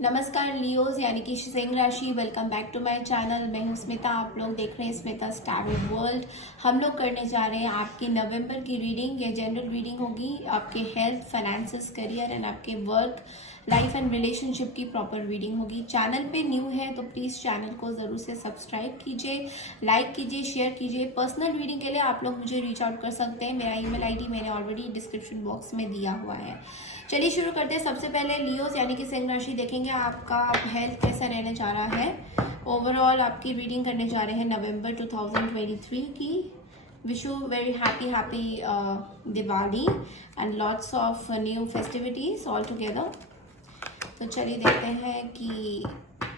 नमस्कार लियोज यानी कि सिंह राशि, welcome back to my channel. मैं हूं स्मिता, आप लोग देख रहे हैं स्मिता स्टार वर्ल्ड। हम लोग करने जा रहे हैं आपकी नवंबर की रीडिंग। ये जनरल रीडिंग होगी, आपके हेल्थ, फाइनेंसेस, करियर एंड आपके वर्क लाइफ एंड रिलेशनशिप की प्रॉपर रीडिंग होगी। चैनल पे न्यू है तो प्लीज़ चैनल को ज़रूर से सब्सक्राइब कीजिए, लाइक कीजिए, शेयर कीजिए। पर्सनल रीडिंग के लिए आप लोग मुझे रीच आउट कर सकते हैं। मेरा ईमेल आईडी मैंने ऑलरेडी डिस्क्रिप्शन बॉक्स में दिया हुआ है। चलिए शुरू करते हैं। सबसे पहले लियोस यानी कि सिंह राशि देखेंगे आपका हेल्थ कैसा रहने जा रहा है। ओवरऑल आपकी रीडिंग करने जा रहे हैं नवंबर 2023 की। Wish you very happy Diwali and lots of new festivities all together. तो चलिए देखते हैं कि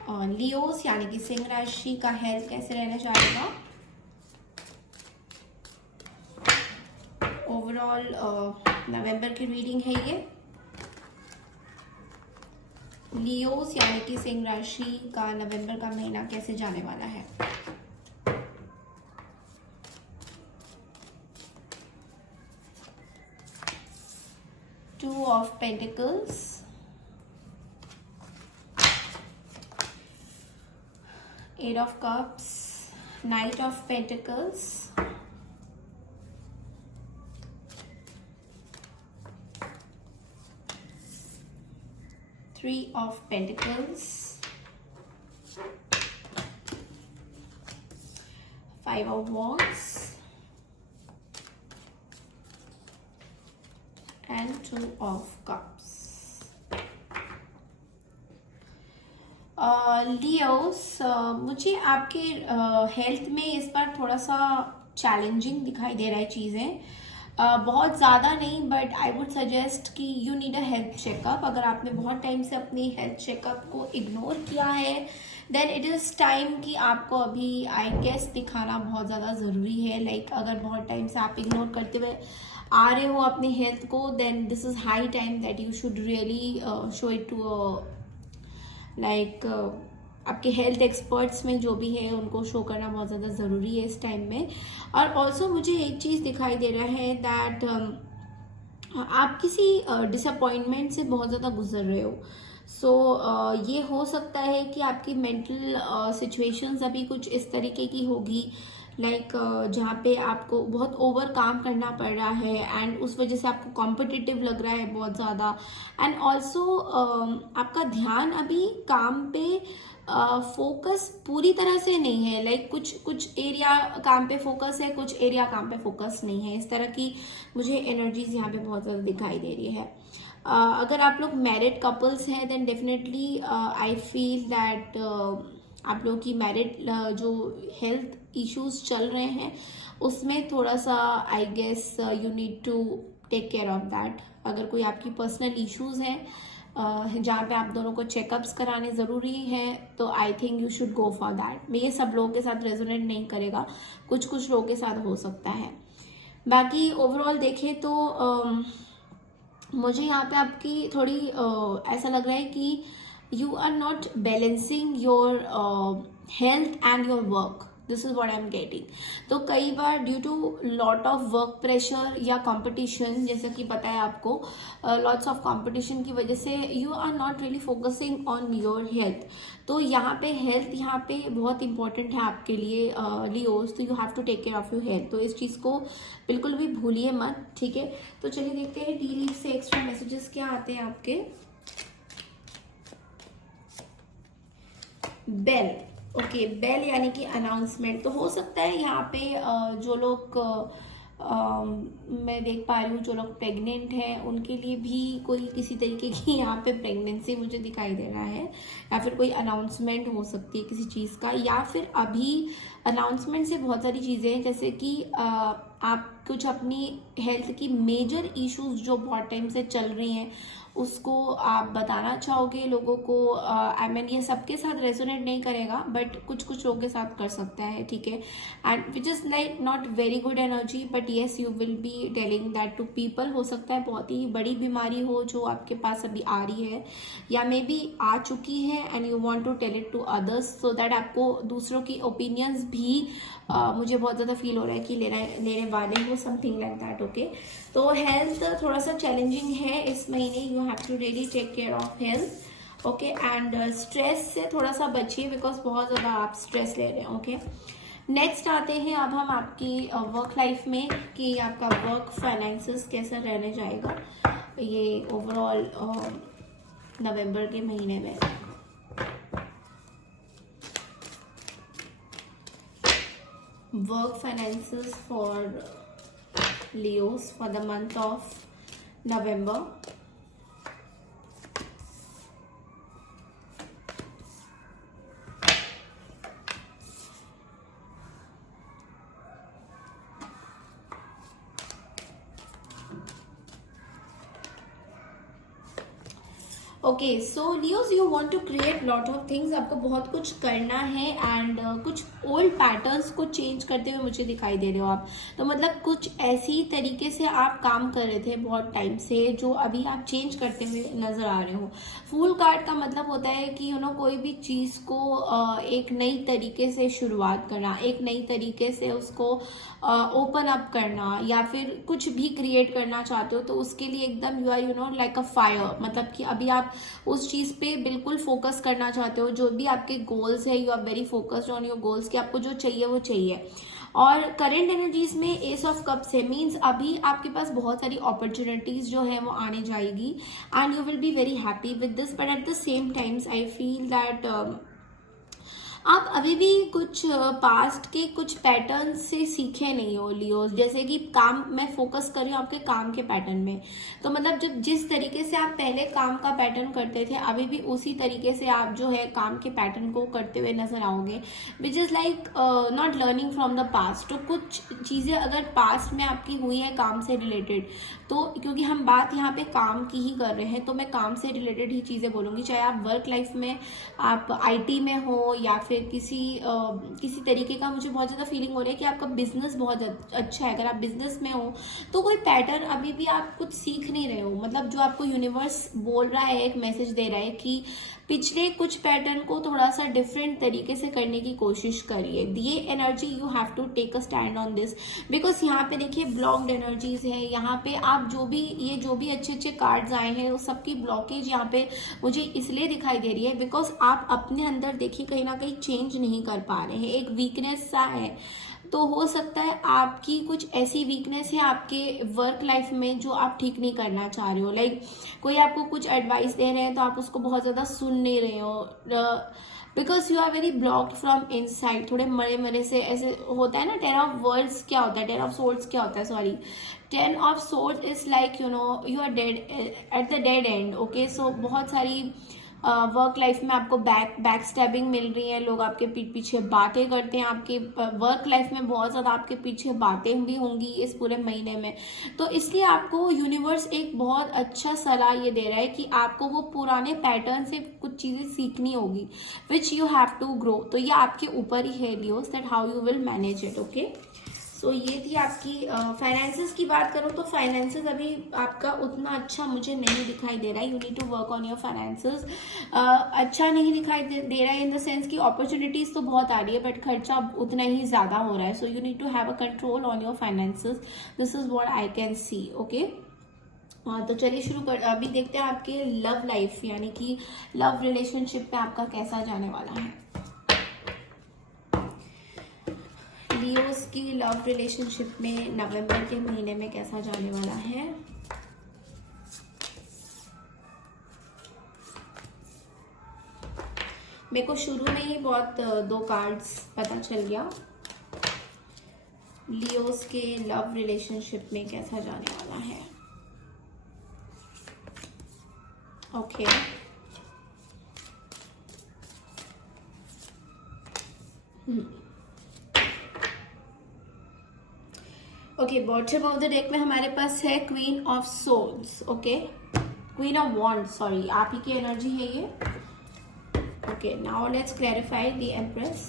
लियोस यानी कि सिंह राशि का हेल्थ कैसे रहने जाएगा। ओवरऑल नवंबर की रीडिंग है ये। लियोस यानी कि सिंह राशि का नवंबर का महीना कैसे जाने वाला है। Two of pentacles, eight of cups, knight of pentacles, Three of Pentacles, Five of Wands, and Two of Cups. Leos, मुझे आपके हेल्थ में इस बार थोड़ा सा चैलेंजिंग दिखाई दे रहा है चीज़ें। बहुत ज़्यादा नहीं, बट आई वुड सजेस्ट कि you need a health checkup. अगर आपने बहुत टाइम से अपनी हेल्थ चेकअप को इग्नोर किया है देन इट इज़ टाइम कि आपको अभी आई गेस दिखाना बहुत ज़्यादा ज़रूरी है। लाइक अगर बहुत टाइम से आप इग्नोर करते हुए आ रहे हो अपनी हेल्थ को, then this is high time that you should really show it to like आपके हेल्थ एक्सपर्ट्स में जो भी है उनको शो करना बहुत ज़्यादा ज़रूरी है इस टाइम में। और ऑल्सो मुझे एक चीज़ दिखाई दे रहा है दैट आप किसी डिसअपॉइंटमेंट से बहुत ज़्यादा गुजर रहे हो। सो ये हो सकता है कि आपकी मेंटल सिचुएशंस अभी कुछ इस तरीके की होगी लाइक जहाँ पे आपको बहुत ओवर काम करना पड़ रहा है एंड उस वजह से आपको कॉम्पिटिटिव लग रहा है बहुत ज़्यादा। एंड ऑल्सो आपका ध्यान अभी काम पे फोकस पूरी तरह से नहीं है। लाइक कुछ एरिया काम पे फोकस है, कुछ एरिया काम पे फोकस नहीं है। इस तरह की मुझे एनर्जीज यहाँ पे बहुत ज़्यादा दिखाई दे रही है। अगर आप लोग मैरिड कपल्स हैं then definitely I feel that आप लोग की मैरिड जो हेल्थ इश्यूज चल रहे हैं उसमें थोड़ा सा I guess you need to take care of that. अगर कोई आपकी पर्सनल इश्यूज हैं जहाँ पे आप दोनों को चेकअप्स कराने ज़रूरी हैं तो I think you should go for that. ये सब लोगों के साथ रेजोनेट नहीं करेगा, कुछ लोगों के साथ हो सकता है। बाकी ओवरऑल देखें तो मुझे यहाँ पे आपकी थोड़ी ऐसा लग रहा है कि you are not balancing your health and your work. This is what I am getting. तो कई बार due to lot of work pressure या कंपटीशन, जैसे कि पता है आपको लॉट्स ऑफ कंपटीशन की वजह से you are not really focusing on your health. तो यहाँ पे हेल्थ यहाँ पे बहुत इंपॉर्टेंट है आपके लिए लियोस। तो you have to take care of your health. तो इस चीज़ को बिल्कुल भी भूलिए मत, ठीक है। तो चलिए देखते हैं टी लीफ से एक्स्ट्रा मैसेजेस क्या आते हैं आपके। बेल, ओके, बेल यानी कि अनाउंसमेंट। तो हो सकता है यहाँ पे जो लोग मैं देख पा रही हूँ जो लोग प्रेग्नेंट हैं उनके लिए भी कोई किसी तरीके की यहाँ पे प्रेगनेंसी मुझे दिखाई दे रहा है, या फिर कोई अनाउंसमेंट हो सकती है किसी चीज़ का, या फिर अभी अनाउंसमेंट से बहुत सारी चीज़ें हैं जैसे कि आप कुछ अपनी हेल्थ की मेजर इश्यूज जो बहुत टाइम से चल रही हैं उसको आप बताना चाहोगे लोगों को। आई मीन ये सबके साथ रेजोनेट नहीं करेगा बट कुछ लोगों के साथ कर सकता है, ठीक है। And which is like not very good energy but yes you will be telling that to people. हो सकता है बहुत ही बड़ी बीमारी हो जो आपके पास अभी आ रही है या मे बी आ चुकी है and you want to tell it to others so that आपको दूसरों की ओपिनियंस भी मुझे बहुत ज़्यादा फील हो रहा है कि लेने वाले हो, समथिंग लाइक दैट, ओके। तो हेल्थ थोड़ा सा चैलेंजिंग है इस महीने, you have to really take care of health. Okay. And stress से थोड़ा सा बचिए बिकॉज बहुत ज़्यादा आप स्ट्रेस ले रहे हैं। ओके, नेक्स्ट आते हैं अब हम आपकी वर्क लाइफ में कि आपका वर्क फाइनेंसेस कैसा रहने जाएगा ये ओवरऑल नवंबर के महीने में। Work finances for Leos for the month of November. Okay, so Leos you want to create lot of things, आपको बहुत कुछ करना है एंड कुछ ओल्ड पैटर्न्स को चेंज करते हुए मुझे दिखाई दे रहे हो आप। तो मतलब कुछ ऐसी तरीके से आप काम कर रहे थे बहुत टाइम से जो अभी आप चेंज करते हुए नजर आ रहे हो। फूल कार्ड का मतलब होता है कि कोई भी चीज़ को एक नई तरीके से शुरुआत करना, एक नई तरीके से उसको ओपन अप करना, या फिर कुछ भी क्रिएट करना चाहते हो तो उसके लिए एकदम you are like a fire, मतलब कि अभी आप उस चीज़ पे बिल्कुल फोकस करना चाहते हो। जो भी आपके गोल्स है you are very focused on your goals कि आपको जो चाहिए वो चाहिए। और करेंट एनर्जीज में एस ऑफ कप्स है, मीन्स अभी आपके पास बहुत सारी अपॉर्चुनिटीज जो है वो आने जाएगी and you will be very happy with this. But at the same times I feel that आप अभी भी कुछ पास्ट के कुछ पैटर्न से सीखे नहीं हो लियोस। जैसे कि काम, मैं फोकस कर रही हूँ आपके काम के पैटर्न में। तो मतलब जब जिस तरीके से आप पहले काम का पैटर्न करते थे अभी भी उसी तरीके से आप जो है काम के पैटर्न को करते हुए नजर आओगे, विच is like not learning from the past. तो कुछ चीज़ें अगर पास्ट में आपकी हुई है काम से रिलेटेड, तो क्योंकि हम बात यहाँ पे काम की ही कर रहे हैं तो मैं काम से रिलेटेड ही चीज़ें बोलूँगी। चाहे आप वर्क लाइफ में, आप आईटी में हो, या फिर किसी तरीके का, मुझे बहुत ज़्यादा फीलिंग हो रही है कि आपका बिजनेस बहुत अच्छा है। अगर आप बिजनेस में हो तो कोई पैटर्न अभी भी आप कुछ सीख नहीं रहे हो, मतलब जो आपको यूनिवर्स बोल रहा है, एक मैसेज दे रहा है कि पिछले कुछ पैटर्न को थोड़ा सा डिफरेंट तरीके से करने की कोशिश करिए। ये energy you have to take a stand on this, because यहाँ पे देखिए ब्लॉक्ड एनर्जीज है। यहाँ पे आप जो भी अच्छे अच्छे कार्ड्स आए हैं उस सबकी ब्लॉकेज यहाँ पे मुझे इसलिए दिखाई दे रही है बिकॉज आप अपने अंदर देखिए कहीं ना कहीं चेंज नहीं कर पा रहे हैं, एक वीकनेस सा है। तो हो सकता है आपकी कुछ ऐसी वीकनेस है आपके वर्क लाइफ में जो आप ठीक नहीं करना चाह रहे हो। लाइक कोई आपको कुछ एडवाइस दे रहे हैं तो आप उसको बहुत ज़्यादा सुन नहीं रहे हो, because you are very blocked from inside. थोड़े मरे मरे से ऐसे होता है ना। 10 ऑफ वर्ड्स क्या होता है, 10 ऑफ सोर्ड्स क्या होता है, sorry, 10 of swords is like you are dead at the dead end. Okay, so बहुत सारी वर्क लाइफ में आपको बैक स्टैबिंग मिल रही है, लोग आपके पीठ पीछे बातें करते हैं। आपके वर्क लाइफ में बहुत ज़्यादा आपके पीछे बातें भी होंगी इस पूरे महीने में। तो इसलिए आपको यूनिवर्स एक बहुत अच्छा सलाह ये दे रहा है कि आपको वो पुराने पैटर्न से कुछ चीज़ें सीखनी होगी which you have to grow. तो ये आपके ऊपर ही है Leos, that how you will manage it. Okay, so ये थी आपकी फाइनेंसेस की बात करूँ तो फाइनेंसेस अभी आपका उतना अच्छा मुझे नहीं दिखाई दे रहा है। You need to work on your finances. अच्छा नहीं दिखाई दे रहा है इन द सेंस कि अपॉर्चुनिटीज तो बहुत आ रही है बट खर्चा उतना ही ज़्यादा हो रहा है। So you need to have a control on your finances, this is what I can see. Okay, हाँ, तो चलिए शुरू कर, अभी देखते हैं आपके लव लाइफ यानी कि लव रिलेशनशिप में आपका कैसा जाने वाला है। लियोस की लव रिलेशनशिप में नवंबर के महीने में कैसा जाने वाला है। मेरे को शुरू में ही बहुत दो कार्ड्स पता चल गया। लियोस के लव रिलेशनशिप में कैसा जाने वाला है। Okay, okay, bottom of the deck में हमारे पास है queen of swords. Okay, queen of wands, sorry, आप ही की एनर्जी है ये। Okay, now let's clarify the empress.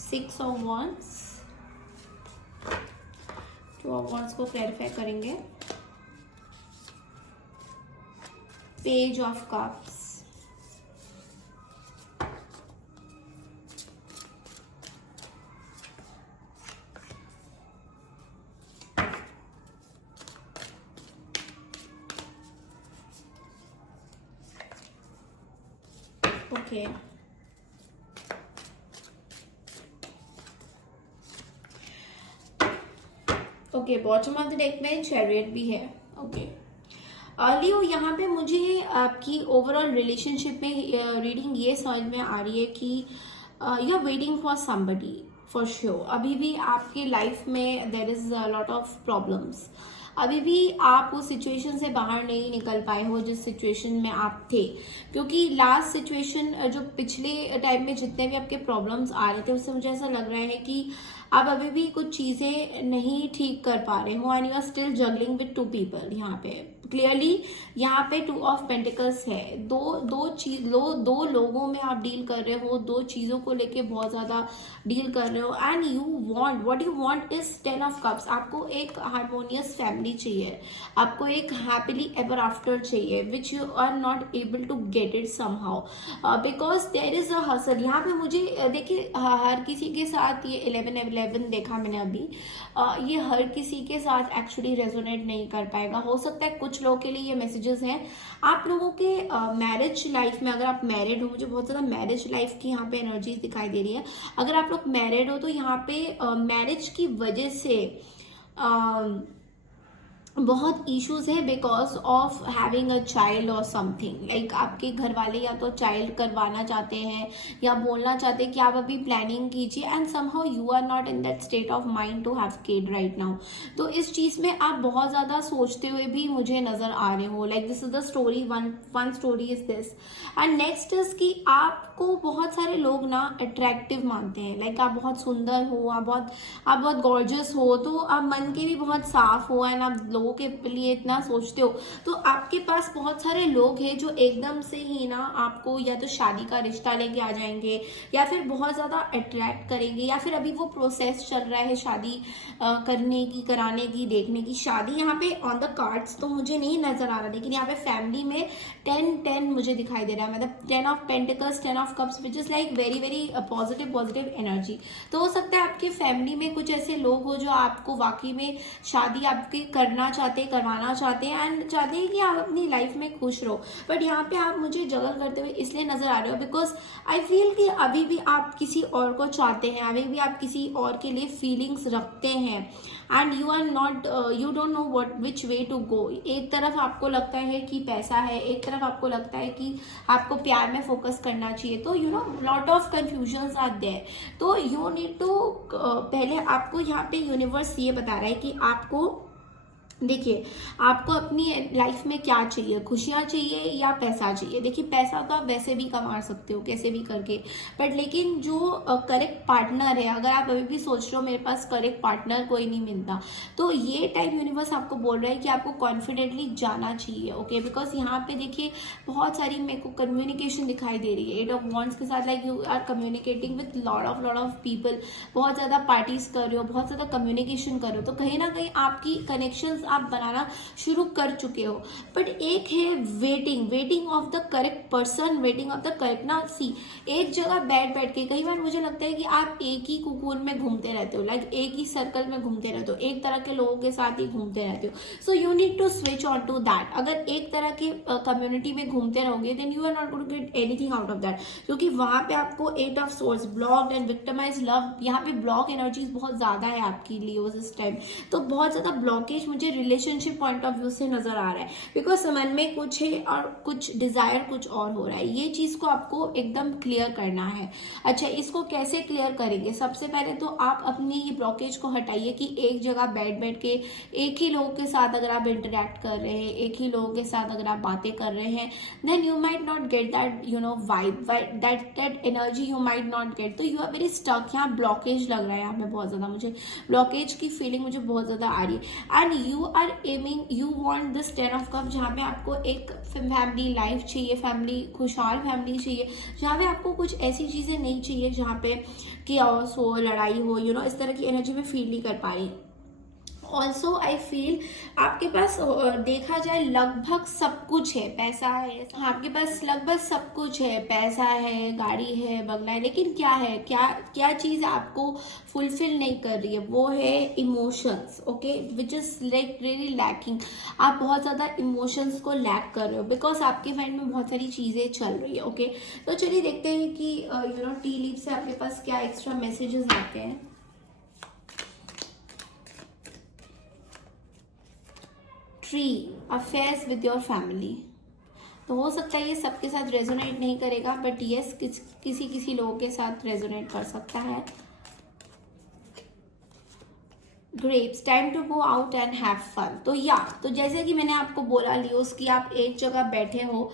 Six of wands, two of wands को क्लैरिफाई करेंगे। Page of cups, okay okay, bottom of the deck में chariot भी है। Okay लियो, यहाँ पे मुझे आपकी ओवरऑल रिलेशनशिप में रीडिंग ये समझ में आ रही है कि you are waiting for somebody for sure. अभी भी आपके लाइफ में there is a lot of problems, अभी भी आप उस सिचुएशन से बाहर नहीं निकल पाए हो जिस सिचुएशन में आप थे, क्योंकि लास्ट सिचुएशन जो पिछले टाइम में जितने भी आपके प्रॉब्लम्स आ रहे थे उससे मुझे ऐसा लग रहा है कि आप अभी भी कुछ चीज़ें नहीं ठीक कर पा रहे हो and you are still juggling with two people. यहाँ पे क्लियरली यहाँ पे 2 ऑफ पेंटिकल्स है, दो लोगों में आप डील कर रहे हो, 2 चीज़ों को लेके बहुत ज़्यादा डील कर रहे हो and you want, what you want is 10 of cups. आपको एक हार्मोनियस फैमिली चाहिए, आपको एक हैप्पीली एवर आफ्टर चाहिए which you are not able to get it somehow because there is a hustle. यहाँ पे मुझे देखिए हर किसी के साथ ये 11 देखा मैंने अभी, ये हर किसी के साथ एक्चुअली रेजोनेट नहीं कर पाएगा। हो सकता है कुछ लोगों के लिए ये मैसेजेस हैं। आप लोगों के मैरिज लाइफ में, अगर आप मैरिड हो, मुझे बहुत ज़्यादा मैरिज लाइफ की यहाँ पे एनर्जीज दिखाई दे रही है। अगर आप लोग मैरिड हो तो यहाँ पे मैरिज की वजह से बहुत इश्यूज है because of having a child और समथिंग लाइक आपके घर वाले या तो चाइल्ड करवाना चाहते हैं या बोलना चाहते हैं कि आप अभी प्लानिंग कीजिए and somehow you are not in that state of mind to have kid right now. तो इस चीज़ में आप बहुत ज़्यादा सोचते हुए भी मुझे नज़र आ रहे हो। Like this is the story, one story is this and next is कि आपको बहुत सारे लोग ना अट्रैक्टिव मानते हैं। लाइक आप बहुत सुंदर हो, आप बहुत गॉर्जियस हो, तो आप मन के भी बहुत साफ हो एंड आप लोगों के लिए इतना सोचते हो। तो आपके पास बहुत सारे लोग हैं जो एकदम से ही ना आपको या तो शादी का रिश्ता लेके आ जाएंगे या फिर बहुत ज़्यादा अट्रैक्ट करेंगे, या फिर अभी वो प्रोसेस चल रहा है शादी करने की, कराने की, देखने की। शादी यहाँ पे ऑन द कार्ड्स तो मुझे नहीं नजर आ रहा, लेकिन यहाँ पे फैमिली में 10 मुझे दिखाई दे रहा है, मतलब 10 of pentacles, 10 of cups which is like very very positive energy. तो हो सकता है आपके फैमिली में कुछ ऐसे लोग हो जो आपको वाकई में शादी आपकी करवाना चाहते हैं एंड चाहते हैं कि आप अपनी लाइफ में खुश रहो। बट यहाँ पे आप मुझे जगल करते हुए इसलिए नजर आ रहे हो बिकॉज आई फील कि अभी भी आप किसी और को चाहते हैं, अभी भी आप किसी और के लिए फीलिंग्स रखते हैं and you are not, you don't know what which way to go. एक तरफ आपको लगता है कि पैसा है, एक तरफ आपको लगता है कि आपको प्यार में फोकस करना चाहिए। तो you know lot of confusions are there. तो यू नीड टू, पहले आपको यहाँ पे यूनिवर्स ये बता रहा है कि आपको देखिए आपको अपनी लाइफ में क्या चाहिए, खुशियाँ चाहिए या पैसा चाहिए। देखिए पैसा तो आप वैसे भी कमा सकते हो कैसे भी करके, बट लेकिन जो करेक्ट पार्टनर है, अगर आप अभी भी सोच रहे हो मेरे पास करेक्ट पार्टनर कोई नहीं मिलता, तो ये टाइम यूनिवर्स आपको बोल रहा है कि आपको कॉन्फिडेंटली जाना चाहिए। ओके बिकॉज यहाँ पे देखिए बहुत सारी मेरे को कम्युनिकेशन दिखाई दे रही है 8 ऑफ वॉन्ड्स के साथ। Like you are communicating with lot of people, बहुत ज़्यादा पार्टीज कर रहे हो, बहुत ज़्यादा कम्युनिकेशन कर रहे हो। तो कहीं ना कहीं आपकी कनेक्शंस आप बनाना शुरू कर चुके हो। बट एक है waiting of the correct person, waiting of the correct ना सी। एक जगह बैठ के कई बार मुझे लगता है कि आप एक ही कुकून में घूमते रहते हो, लाइक एक ही सर्कल में घूमते रहते हो, एक तरह के लोगों के साथ ही घूमते रहते हो। So you need to switch on to that. अगर एक तरह के कम्युनिटी में घूमते रहोगे then you are not going to get anything out of that, क्योंकि वहां पे आपको 8 of swords, blocked and victimize love, यहाँ पे ब्लॉक एनर्जीज बहुत ज्यादा है आपकी लिए इस टाइम। तो बहुत ज्यादा ब्लॉकेज मुझे रिलेशनशिप पॉइंट ऑफ व्यू से नजर आ रहा है बिकॉज मन में कुछ है और कुछ डिजायर कुछ और हो रहा है। ये चीज को आपको एकदम क्लियर करना है। अच्छा इसको कैसे क्लियर करेंगे? सबसे पहले तो आप अपनी ये ब्लॉकेज को हटाइए कि एक जगह बैठ के एक ही लोगों के साथ अगर आप इंटरेक्ट कर रहे हैं, एक ही लोगों के साथ अगर आप बातें कर रहे हैं, then you might not get that you know vibe, that energy you might not get. तो यू आर वेरी स्टक, यहाँ ब्लॉकेज लग रहा है, यहाँ पे बहुत ज्यादा मुझे ब्लॉकेज की फीलिंग मुझे बहुत ज्यादा आ रही है and you are aiming, you want this 10 of cup, जहाँ पे आपको एक फैमिली लाइफ चाहिए, फैमिली खुशहाल फैमिली चाहिए, जहाँ पे आपको कुछ ऐसी चीजें नहीं चाहिए जहाँ पे कि हो, लड़ाई हो, यू नो इस तरह की एनर्जी में फील नहीं कर पा रही। ऑल्सो आई फील आपके पास देखा जाए लगभग सब कुछ है, पैसा है, आपके पास लगभग सब कुछ है, पैसा है, गाड़ी है, बंगला है, लेकिन क्या है, क्या चीज़ आपको फुलफिल नहीं कर रही है, वो है emotions. Okay, which is like really lacking. आप बहुत ज़्यादा इमोशंस को लैक कर रहे हो बिकॉज आपके माइंड में बहुत सारी चीज़ें चल रही है। ओके, तो चलिए देखते हैं कि टी लीफ से आपके पास क्या एक्स्ट्रा मैसेजेस आते हैं। Tree, affairs with your family. तो हो सकता है ये सबके साथ रेजोनेट नहीं करेगा, बट यस किसी किसी लोगों के साथ रेजोनेट कर सकता है। Grapes, time to go out and have fun. तो जैसे कि मैंने आपको बोला लियोस कि आप एक जगह बैठे हो,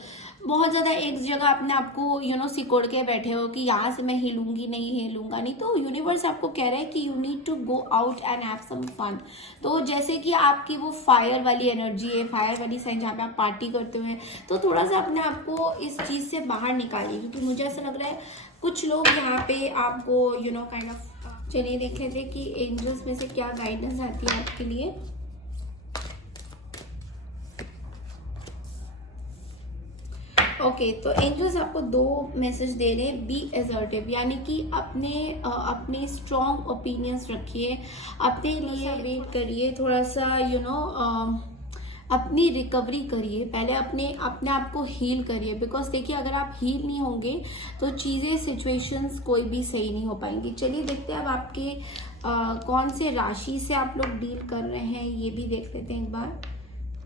बहुत ज़्यादा एक जगह अपने आपको सिकोड़ के बैठे हो कि यहाँ से मैं हिलूंगी नहीं, हिलूंगा नहीं। तो यूनिवर्स आपको कह रहा है कि you need to go out and have some fun. तो जैसे कि आपकी वो फायर वाली एनर्जी है, फायर वाली साइन जहाँ पे आप पार्टी करते हुए, तो थोड़ा सा अपने आप को इस चीज़ से बाहर निकालिए, क्योंकि मुझे ऐसा लग रहा है कुछ लोग यहाँ पे आपको काइंड ऑफ। चलिए देख लेते हैं कि एंजल्स में से क्या गाइडेंस आती है आपके लिए। ओके, तो एंजल्स आपको 2 मैसेज दे रहे हैं। बी असर्टिव, यानी कि अपने स्ट्रॉन्ग ओपिनियंस रखिए, अपने लिए वेट करिए, थोड़ा सा अपनी रिकवरी करिए, पहले अपने आप को हील करिए। बिकॉज देखिए, अगर आप हील नहीं होंगे तो चीज़ें, सिचुएशंस कोई भी सही नहीं हो पाएंगी। चलिए देखते हैं अब आपके कौन से राशि से आप लोग डील कर रहे हैं, ये भी देख लेते हैं एक बार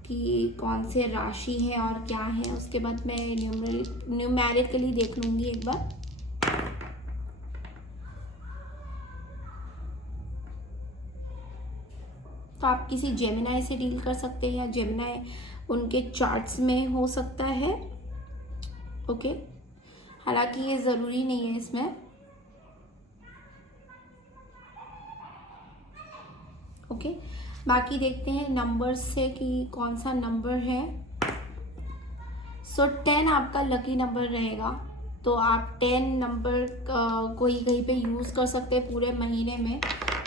कि कौन से राशि है और क्या है। उसके बाद मैं न्यूमेरिकली देख लूँगी एक बार। तो आप किसी जेमिनाई से डील कर सकते हैं, या जेमिनाई उनके चार्ट्स में हो सकता है। ओके, हालांकि ये ज़रूरी नहीं है इसमें। ओके, बाकी देखते हैं नंबर्स से कि कौन सा नंबर है। 10 आपका लकी नंबर रहेगा, तो आप 10 नंबर को ही कहीं पे यूज़ कर सकते हैं पूरे महीने में।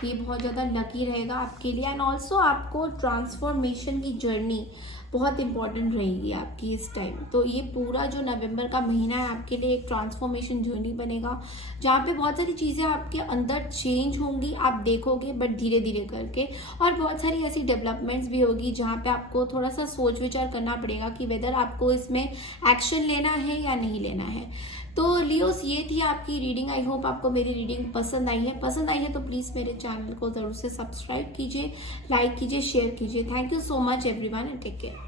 ये बहुत ज़्यादा लकी रहेगा आपके लिए। एंड ऑल्सो आपको ट्रांसफॉर्मेशन की जर्नी बहुत इंपॉर्टेंट रहेगी आपकी इस टाइम। तो ये पूरा जो नवंबर का महीना है आपके लिए एक ट्रांसफॉर्मेशन जर्नी बनेगा, जहाँ पे बहुत सारी चीज़ें आपके अंदर चेंज होंगी, आप देखोगे, बट धीरे धीरे करके। और बहुत सारी ऐसी डेवलपमेंट्स भी होगी जहाँ पे आपको थोड़ा सा सोच विचार करना पड़ेगा कि वेदर आपको इसमें एक्शन लेना है या नहीं लेना है। तो लियोस, ये थी आपकी रीडिंग। आई होप आपको मेरी रीडिंग पसंद आई है तो प्लीज़ मेरे चैनल को ज़रूर से सब्सक्राइब कीजिए, लाइक कीजिए, शेयर कीजिए। Thank you so much everyone and take care.